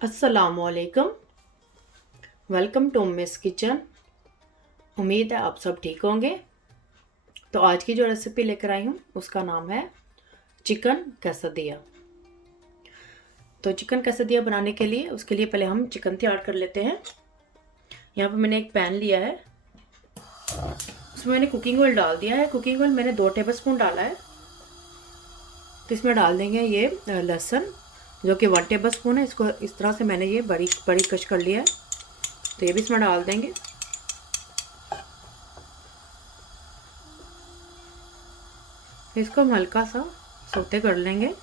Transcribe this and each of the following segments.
अस्सलामुअलैकुम। Welcome to Miss Kitchen. उम्मीद है आप सब ठीक होंगे। तो आज की जो रेसिपी लेकर आई हूँ उसका नाम है चिकन quesadilla। तो चिकन quesadilla बनाने के लिए उसके लिए पहले हम चिकन तैयार कर लेते हैं। यहाँ पर मैंने एक पैन लिया है, उसमें मैंने कुकिंग ऑयल डाल दिया है। कुकिंग ऑयल मैंने 2 टेबलस्पून डाला है। तो इसमें डाल देंगे ये लहसुन, जो कि 1 टेबलस्पून है। इसको इस तरह से मैंने ये बड़ी बड़ी कश कर लिया है, तो ये भी इसमें डाल देंगे। इसको हम हल्का सा सौते कर लेंगे।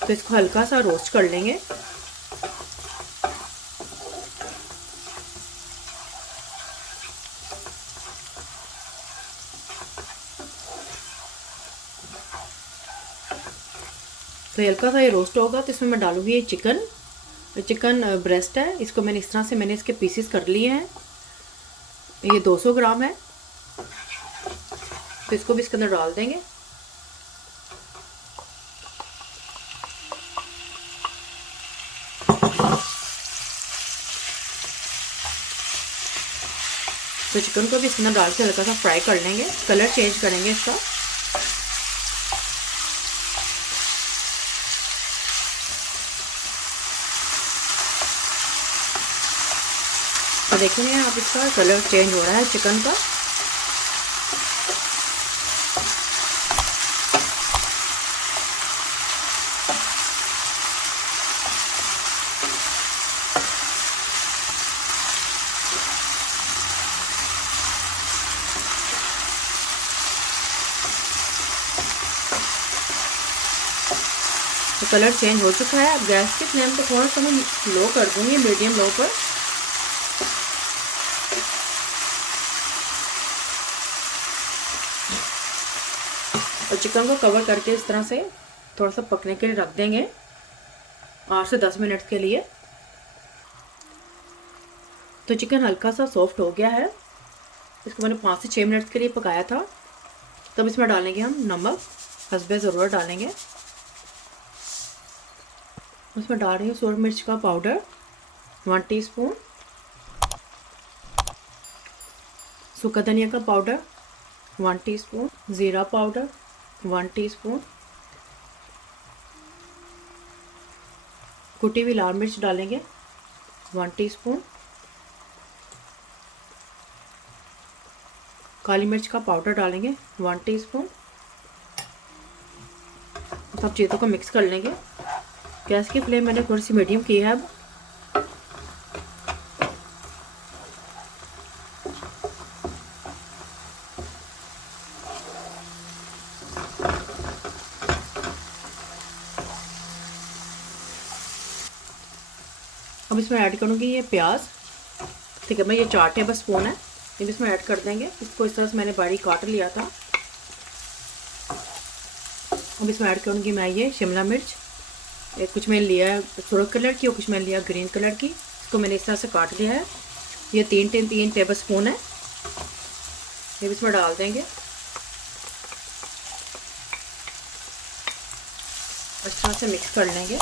तो इसको हल्का सा रोस्ट कर लेंगे। तो हल्का सा ये रोस्ट होगा तो इसमें मैं डालूंगी ये चिकन ब्रेस्ट है। इसको मैंने इस तरह से मैंने इसके पीसेस कर लिए हैं। ये 200 ग्राम है, तो इसको भी इसके अंदर डाल देंगे। तो चिकन को भी इसके अंदर डाल के हल्का सा फ्राई कर लेंगे, कलर चेंज करेंगे इसका। तो देखेंगे आप इसका कलर चेंज हो रहा है चिकन का। तो कलर चेंज हो चुका है। अब गैस की फ्लेम को थोड़ा सा मैं लो कर दूंगी, मीडियम लो पर। और चिकन को कवर करके इस तरह से थोड़ा सा पकने के लिए रख देंगे 8 से 10 मिनट के लिए। तो चिकन हल्का सा सॉफ्ट हो गया है। इसको मैंने 5 से 6 मिनट के लिए पकाया था। तब इसमें डालेंगे हम नमक, हस्बे ज़रूरत डालेंगे। उसमें डाल रही हूँ सूरज मिर्च का पाउडर 1 टीस्पून, सूखा धनिया का पाउडर 1 टीस्पून, ज़ीरा पाउडर 1 टीस्पून, कुटी हुई लाल मिर्च डालेंगे 1 टीस्पून, काली मिर्च का पाउडर डालेंगे 1 टीस्पून। सब चीज़ों को मिक्स कर लेंगे। गैस की फ्लेम मैंने थोड़ी सी मीडियम की है। अब इसमें ऐड करूँगी ये प्याज। ठीक है, मैं ये 4 टेबल स्पून है, ये इसमें ऐड कर देंगे। इसको इस तरह से मैंने बारीक काट लिया था। अब इसमें ऐड करूँगी मैं ये शिमला मिर्च। कुछ मैंने लिया है सुर्ख कलर की और कुछ मैंने लिया ग्रीन कलर की। इसको मैंने इस तरह से काट लिया है। ये 3 टेबल स्पून है, ये भी इसमें डाल देंगे। इस तरह से मिक्स कर लेंगे।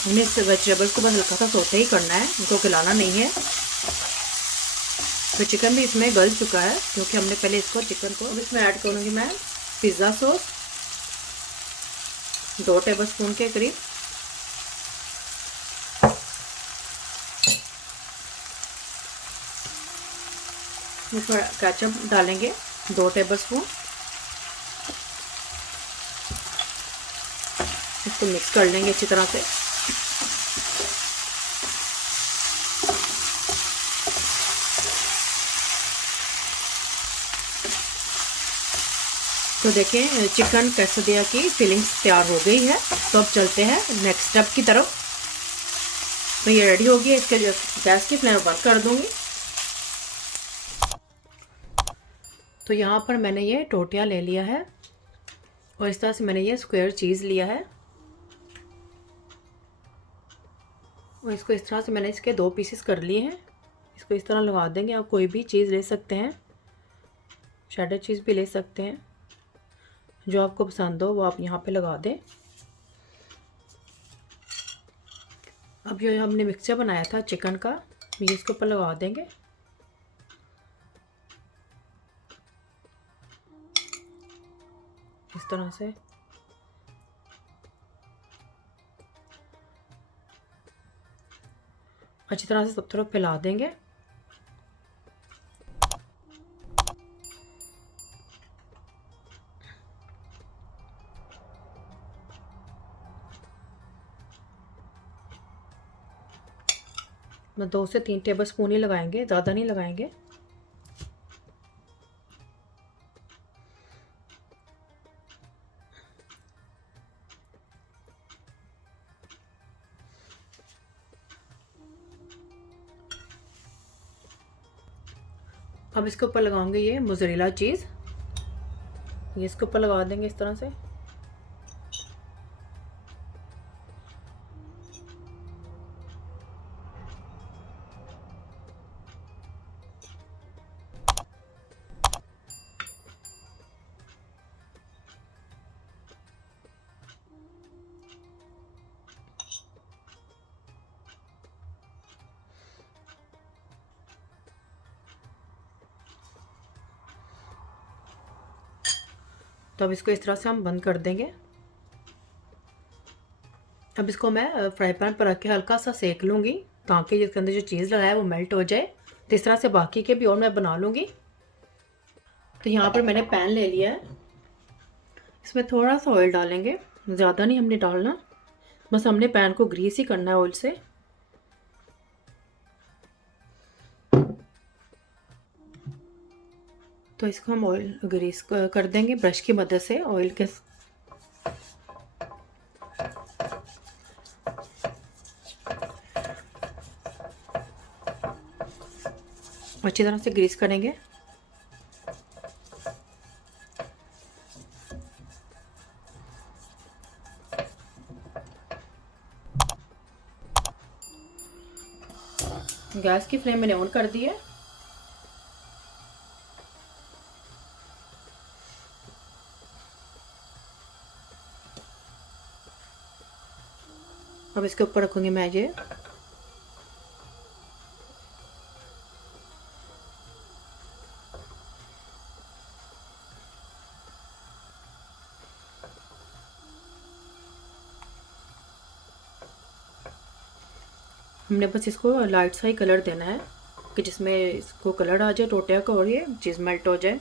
हमने इस वेजिटेबल्स को बस हल्का सा सोते ही करना है, इनको गलाना नहीं है। तो चिकन भी इसमें गल चुका है क्योंकि हमने पहले इसको चिकन को। अब इसमें ऐड करूँगी मैं पिज़्ज़ा सॉस 2 टेबल स्पून के करीब। इसमें केचप डालेंगे 2 टेबल स्पून। इसको मिक्स कर लेंगे अच्छी तरह से। तो देखें चिकन quesadilla की फिलिंग्स तैयार हो गई है। तो अब चलते हैं नेक्स्ट स्टेप की तरफ। तो ये रेडी हो गई है। इसके गैस की फ्लेम बंद कर दूंगी। तो यहाँ पर मैंने ये टोटिया ले लिया है और इस तरह से मैंने ये स्क्वायर चीज़ लिया है और इसको इस तरह से मैंने इसके 2 पीसेस कर लिए हैं। इसको इस तरह लगा देंगे। आप कोई भी चीज़ ले सकते हैं, शेडर चीज़ भी ले सकते हैं, जो आपको पसंद हो वो आप यहाँ पे लगा दें। अब जो हमने मिक्सचर बनाया था चिकन का, ये इसके ऊपर लगा देंगे। इस तरह से अच्छी तरह से सब तरफ फैला देंगे। मैं 2 से 3 टेबल स्पून ही लगाएंगे, ज़्यादा नहीं लगाएंगे। अब इसके ऊपर लगाऊंगे ये मोज़रेला चीज़, ये इसके ऊपर लगा देंगे इस तरह से। तो अब इसको इस तरह से हम बंद कर देंगे। अब इसको मैं फ्राई पैन पर रख के हल्का सा सेक लूँगी ताकि इसके अंदर जो चीज़ लगाया है वो मेल्ट हो जाए। तो इस तरह से बाकी के भी और मैं बना लूँगी। तो यहाँ पर मैंने पैन ले लिया है, इसमें थोड़ा सा ऑयल डालेंगे, ज़्यादा नहीं हमने डालना, बस हमने पैन को ग्रीस ही करना है ऑयल से। तो इसको हम ऑयल ग्रीस कर देंगे ब्रश की मदद से ऑयल के। अच्छी तरह से ग्रीस करेंगे। गैस की फ्लेम मैंने ऑन कर दी है। अब इसके ऊपर रखूंगी मैं ये हमने बस इसको लाइट सा ही कलर देना है कि जिसमें इसको कलर आ जाए टोटिया का और ये चीज़ मेल्ट हो जाए।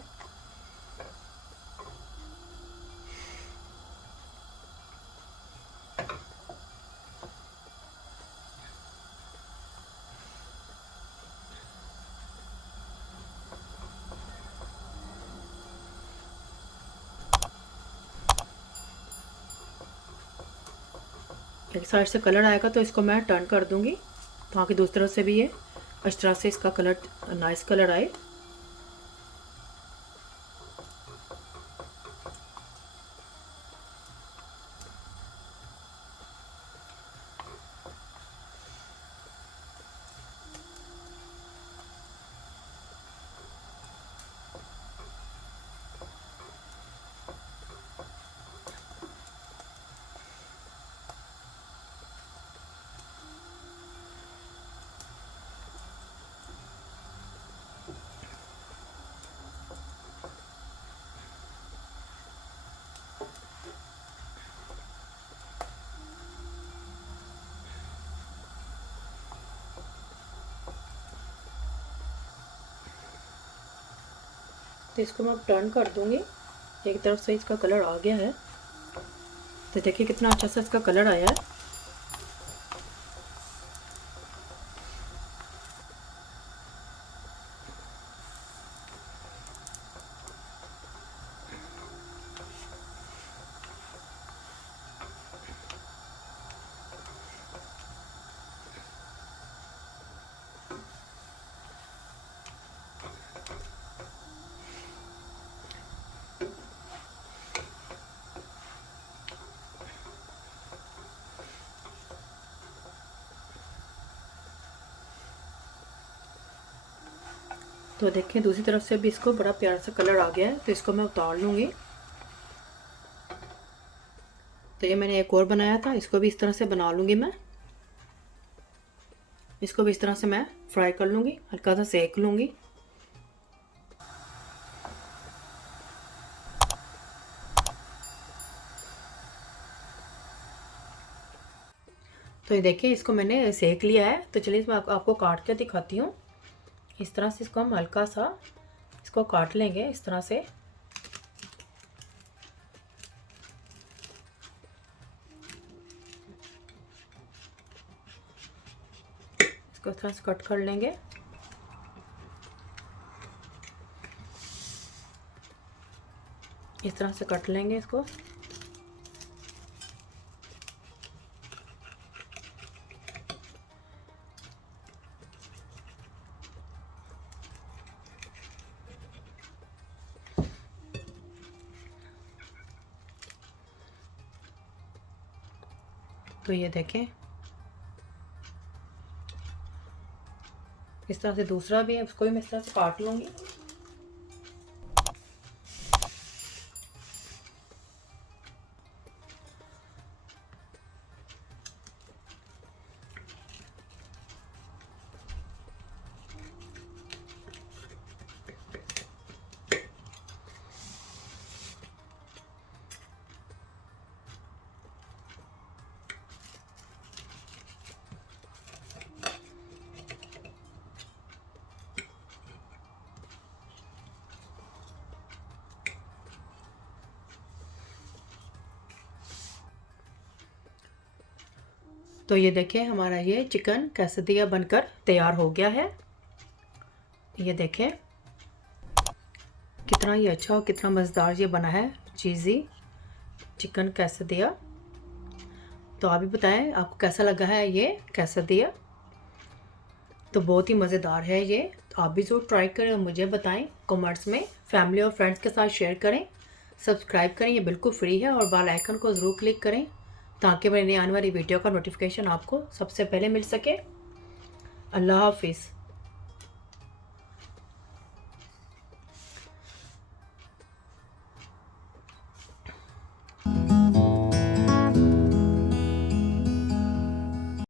एक साइड से कलर आएगा तो इसको मैं टर्न कर दूंगी ताकि दूसरी तरफ से भी ये इस तरह से इसका कलर नाइस कलर आए। तो इसको मैं टर्न कर दूंगी। एक तरफ से इसका कलर आ गया है, तो देखिए कितना अच्छा सा इसका कलर आया है। तो देखें दूसरी तरफ से भी इसको बड़ा प्यारा सा कलर आ गया है, तो इसको मैं उतार लूँगी। तो ये मैंने एक और बनाया था, इसको भी इस तरह से बना लूँगी मैं। इसको भी इस तरह से मैं फ्राई कर लूँगी, हल्का सा सेक लूँगी। तो ये देखिए इसको मैंने सेक लिया है। तो चलिए मैं आपको काट के दिखाती हूँ। इस तरह से इसको हम हल्का सा इसको काट लेंगे इस तरह से। इसको इस तरह से कट कर लेंगे। इस तरह से कट लेंगे इसको। तो ये देखें इस तरह से दूसरा भी है, उसको भी मैं इस तरह से काट लूँगी। तो ये देखिए हमारा ये चिकन कैसदिया बनकर तैयार हो गया है। ये देखें कितना ही अच्छा और कितना मज़ेदार ये बना है, चीज़ी चिकन कैसदिया। तो आप भी बताएं आपको कैसा लगा है ये कैसदिया। तो बहुत ही मज़ेदार है ये। तो आप भी ज़रूर ट्राई करें और मुझे बताएं कमेंट्स में। फैमिली और फ्रेंड्स के साथ शेयर करें, सब्सक्राइब करें, ये बिल्कुल फ्री है। और बेल आइकन को ज़रूर क्लिक करें ताकि मेरी आने वाली वीडियो का नोटिफिकेशन आपको सबसे पहले मिल सके। अल्लाह हाफिज़।